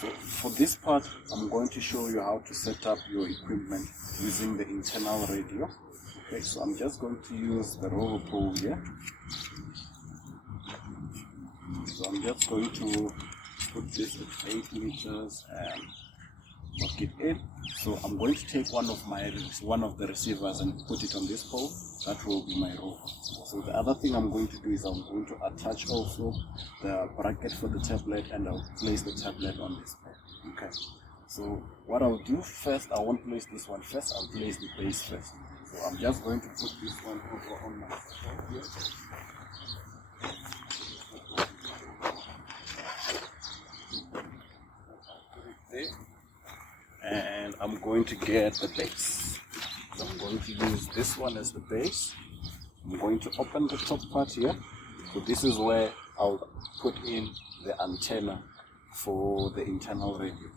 So for this part, I'm going to show you how to set up your equipment using the internal radio. Okay, so I'm just going to use the rover pole here. So I'm just going to put this at 8 meters and lock it in. So I'm going to take one of the receivers and put it on this pole. That will be my rover. So the other thing I'm going to do is I'm going to attach also the bracket for the tablet, and I'll place the tablet on this pole. Okay. So what I'll do first, I won't place this one first, I'll place the base first. So I'm just going to put this one over on my pole here. And I'm going to get the base. So I'm going to use this one as the base. I'm going to open the top part here. So this is where I'll put in the antenna for the internal radio.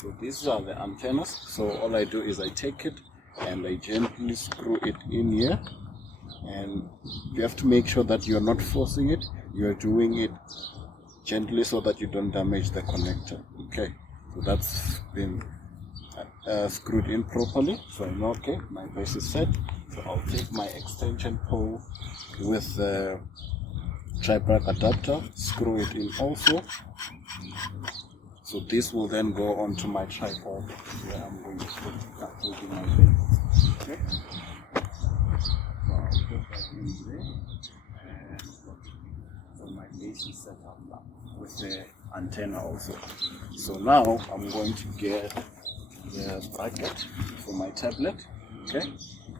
So these are the antennas. So all I do is I take it and I gently screw it in here. And you have to make sure that you're not forcing it. You're doing it gently so that you don't damage the connector. Okay, so that's been screwed in properly, so I know, okay, my base is set. So I'll take my extension pole with the tri-bracket adapter, screw it in also. So this will then go onto my tripod where I'm going to put that in my base. Okay, so I'll put that in there, and so my base is set up now with the antenna also. So now I'm going to get the bracket for my tablet. Okay,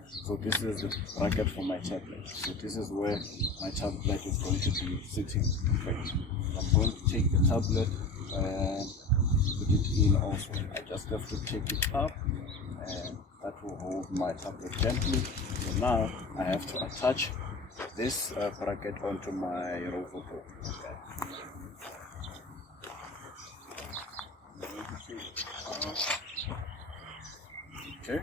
so this is the bracket for my tablet. So this is where my tablet is going to be sitting. Okay, I'm going to take the tablet and put it in also. I just have to take it up, and that will hold my tablet gently. So now I have to attach this bracket onto my rover pole. Okay.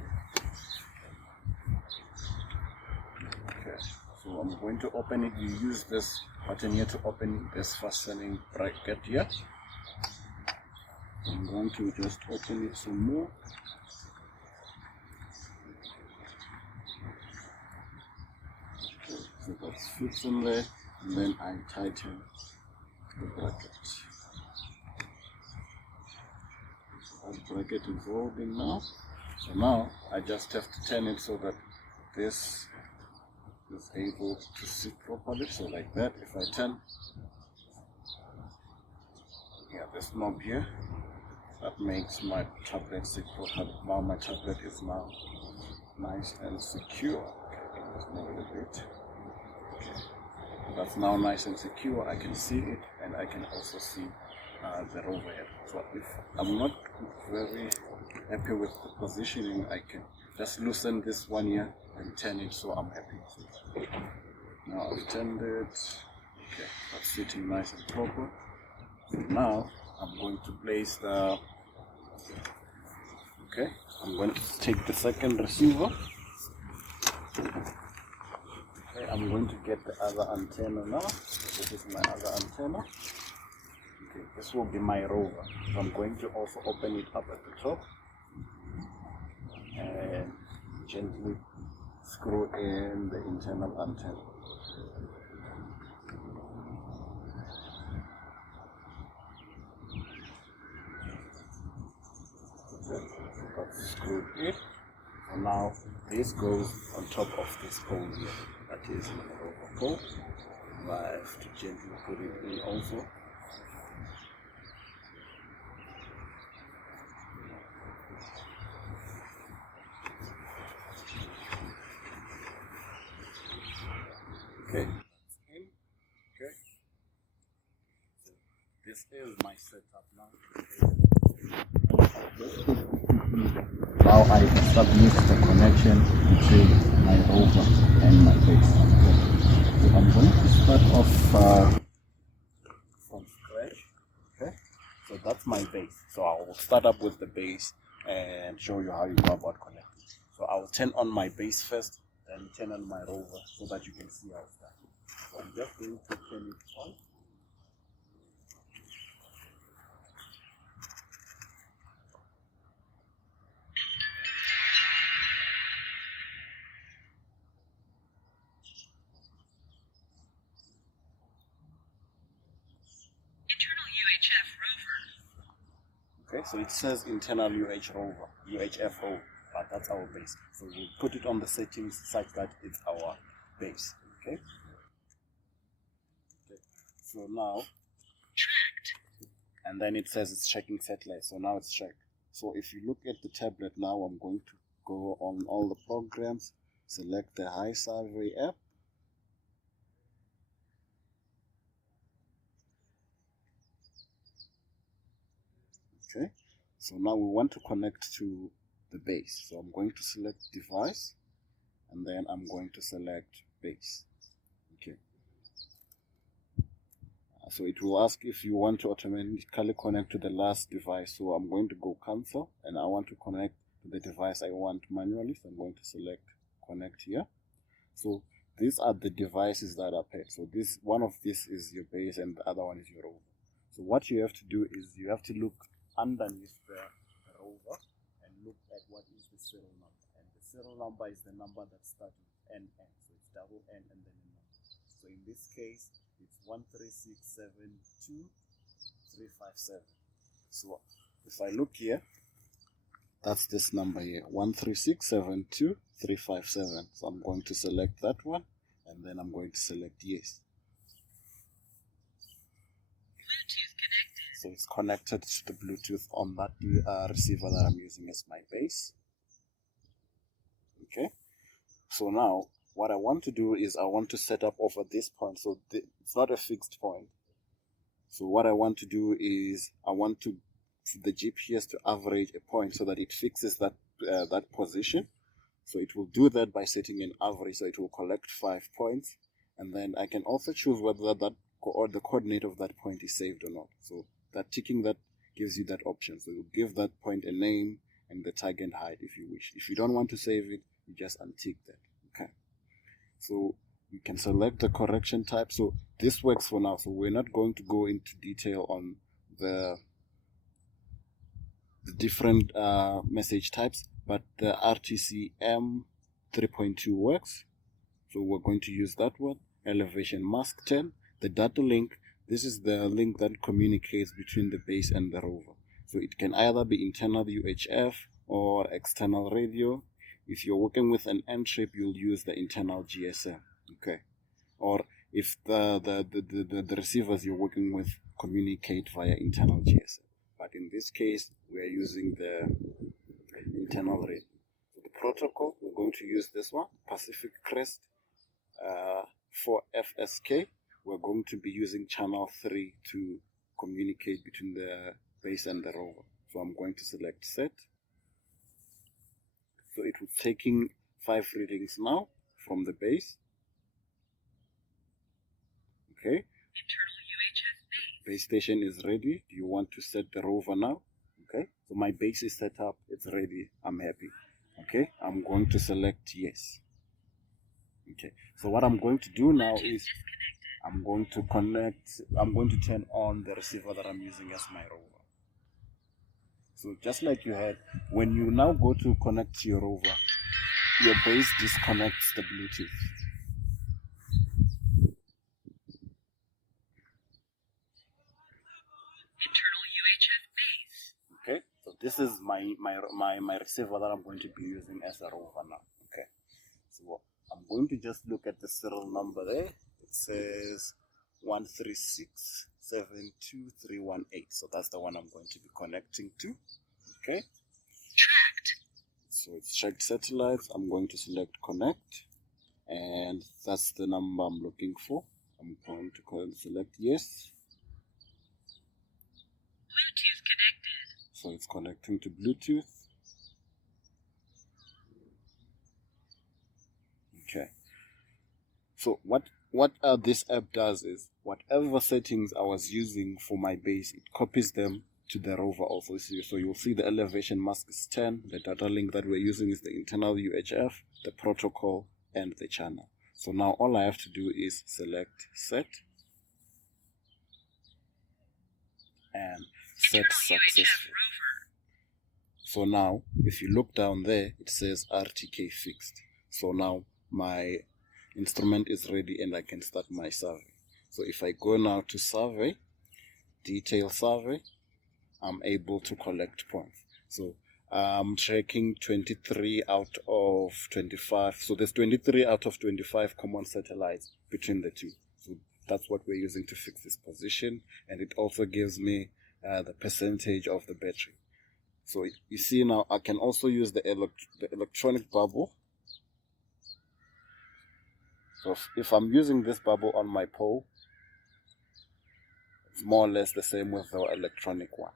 Okay, so I'm going to open it. You use this button here to open this fastening bracket here. I'm going to just open it some more. Okay, so that fits in there, and then I tighten the bracket. That bracket is holding now. So now I just have to turn it so that this is able to sit properly. So like that, if I turn, yeah, this knob here, that makes my tablet sit properly. Now my tablet is now nice and secure. Okay, just move it a bit. Okay, that's now nice and secure. I can see it, and I can also see the rover here. So if I'm not very happy with the positioning, I can just loosen this one here and turn it, so I'm happy. Now I've turned it. Okay, that's sitting nice and proper. So now I'm going to place the, okay, I'm going to take the second receiver. Okay, I'm going to get the other antenna now. This is my other antenna. Okay, this will be my rover. So I'm going to also open it up at the top and gently screw in the internal antenna. Okay, so that's screwed in. So now this goes on top of this pole here. That is my rover pole. I have to gently put it in also. Okay. Okay. So this is my setup now. Now I establish the connection between my rover and my base. Okay. So I'm going to start off from scratch. Okay. So that's my base. So I will start up with the base and show you how you go about connecting. So I will turn on my base first, then turn on my rover so that you can see how it's done. So I'm just going to turn it on. Okay, so it says internal UHF rover, but that's our base. So we'll put it on the settings such that it's our base. Okay. So now, and then it says it's checking satellite. So now it's checked. So if you look at the tablet now, I'm going to go on all the programs, select the iSurvey app. Okay, so now we want to connect to the base. So I'm going to select device, and then I'm going to select base. Okay. So it will ask if you want to automatically connect to the last device. So I'm going to go cancel, and I want to connect to the device I want manually. So I'm going to select connect here. So these are the devices that are paired. So this one of this is your base, and the other one is your rover. So what you have to do is you have to look underneath the rover and look at what is the serial number. And the serial number is the number that starts with NN. So it's double N and then a number. So in this case, it's 13672-357. So if I look here, that's this number here, 13672-357. So I'm going to select that one, and then I'm going to select yes. Bluetooth connected. So it's connected to the Bluetooth on that receiver that I'm using as my base. Okay. So now what I want to do is I want to set up over this point. So it's not a fixed point. So what I want to do is I want to the GPS to average a point so that it fixes that that position. So it will do that by setting an average. So it will collect 5 points, and then I can also choose whether that or the coordinate of that point is saved or not. So that ticking that gives you that option. So you give that point a name and the tag and height if you wish. If you don't want to save it, you just untick that. Okay. So you can select the correction type. So this works for now. So we're not going to go into detail on the different message types, but the RTCM 3.2 works. So we're going to use that one. Elevation mask 10. The data link, this is the link that communicates between the base and the rover. So it can either be internal UHF or external radio. If you're working with an N trip, you'll use the internal GSM. Okay. Or if the receivers you're working with communicate via internal GSM. But in this case, we are using the internal radio. So the protocol, we're going to use this one, Pacific Crest 4FSK. We're going to be using channel 3 to communicate between the base and the rover. So I'm going to select set. So it was taking 5 readings now from the base. Okay. Internal UHF base. Base station is ready. Do you want to set the rover now? Okay. So my base is set up. It's ready. I'm happy. Okay. I'm going to select yes. Okay. So what I'm going to do now is I'm going to turn on the receiver that I'm using as my rover. So just like you had, when you now go to connect to your rover, your base disconnects the Bluetooth. Internal UHF base. Okay, so this is my receiver that I'm going to be using as a rover now. Okay, so I'm going to just look at the serial number there. It says 136-72318. So that's the one I'm going to be connecting to. Okay. Tracked. So it's checked satellites. I'm going to select connect, and that's the number I'm looking for. I'm going to select yes. Bluetooth connected. So it's connecting to Bluetooth. Okay. So what this app does is whatever settings I was using for my base, it copies them to the rover also. So you'll see the elevation mask is 10. The data link that we're using is the internal UHF, the protocol, and the channel. So now all I have to do is select set and set successful. So now if you look down there, it says RTK fixed. So now my instrument is ready and I can start my survey. So if I go now to survey, detail survey, I'm able to collect points. So I'm tracking 23 out of 25. So there's 23 out of 25 common satellites between the two. So that's what we're using to fix this position. And it also gives me the percentage of the battery. So you see now I can also use the electronic bubble. So if I'm using this bubble on my pole, it's more or less the same with the electronic one.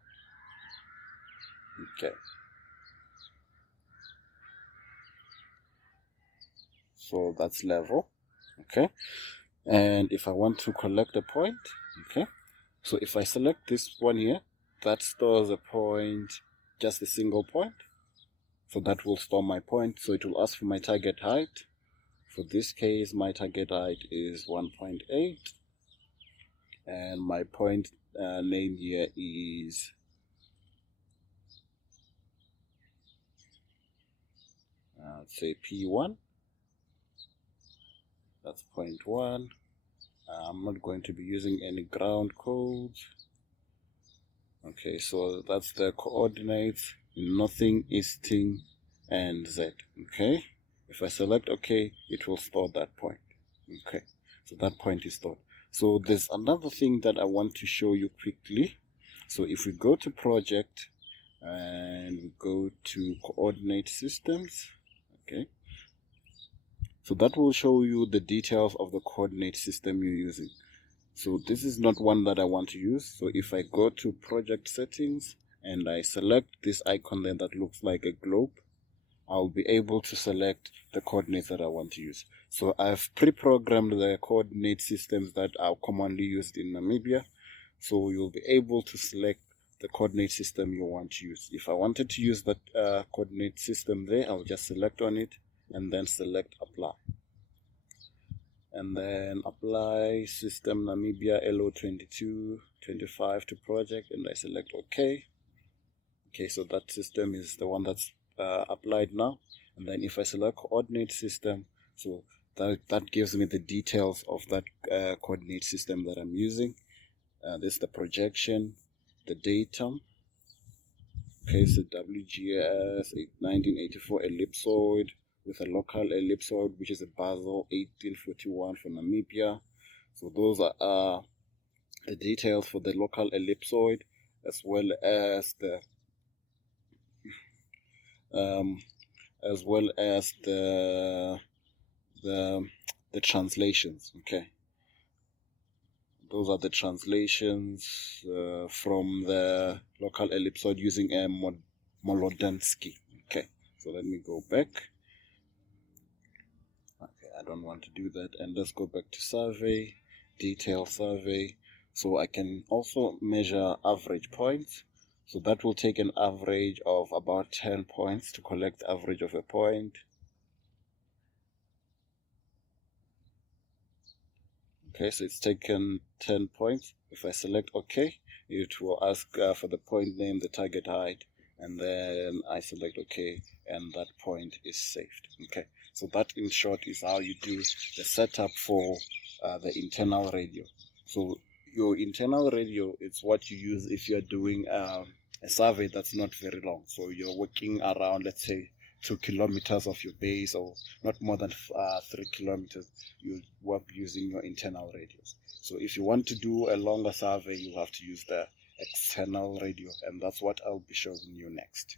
Okay. So that's level. Okay. And if I want to collect a point, okay. So if I select this one here, that stores a point, just a single point. So that will store my point. So it will ask for my target height. For this case, my target height is 1.8. And my point name here is let's say P1. That's point 1. I'm not going to be using any ground codes. Okay, so that's the coordinates in northing, easting, and Z. Okay, if I select OK, it will store that point. Okay, so that point is stored. So there's another thing that I want to show you quickly. So if we go to project and we go to coordinate systems, okay, so that will show you the details of the coordinate system you're using. So this is not one that I want to use. So if I go to project settings and I select this icon there that looks like a globe, I'll be able to select the coordinates that I want to use. So I've pre-programmed the coordinate systems that are commonly used in Namibia. So you'll be able to select the coordinate system you want to use. If I wanted to use that coordinate system there, I'll just select on it and then select apply. And then apply system Namibia LO2225 to project, and I select OK. Okay, so that system is the one that's applied now. And then if I select coordinate system, so that gives me the details of that coordinate system that I'm using. This is the projection, the datum. Okay, so WGS 1984 ellipsoid with a local ellipsoid, which is a Basel 1841 for Namibia. So those are the details for the local ellipsoid, as well as the translations. Okay, those are the translations from the local ellipsoid using a Molodensky. Okay, so let me go back. Okay, I don't want to do that, and let's go back to survey, detail survey. So I can also measure average points. So that will take an average of about 10 points to collect average of a point. Okay, so it's taken 10 points. If I select OK, it will ask for the point name, the target height, and then I select OK, and that point is saved. Okay, so that in short is how you do the setup for the internal radio. So your internal radio is what you use if you're doing a survey that's not very long. So you're working around, let's say, 2 kilometers of your base, or not more than 3 kilometers, you work using your internal radios. So if you want to do a longer survey, you have to use the external radio, and that's what I'll be showing you next.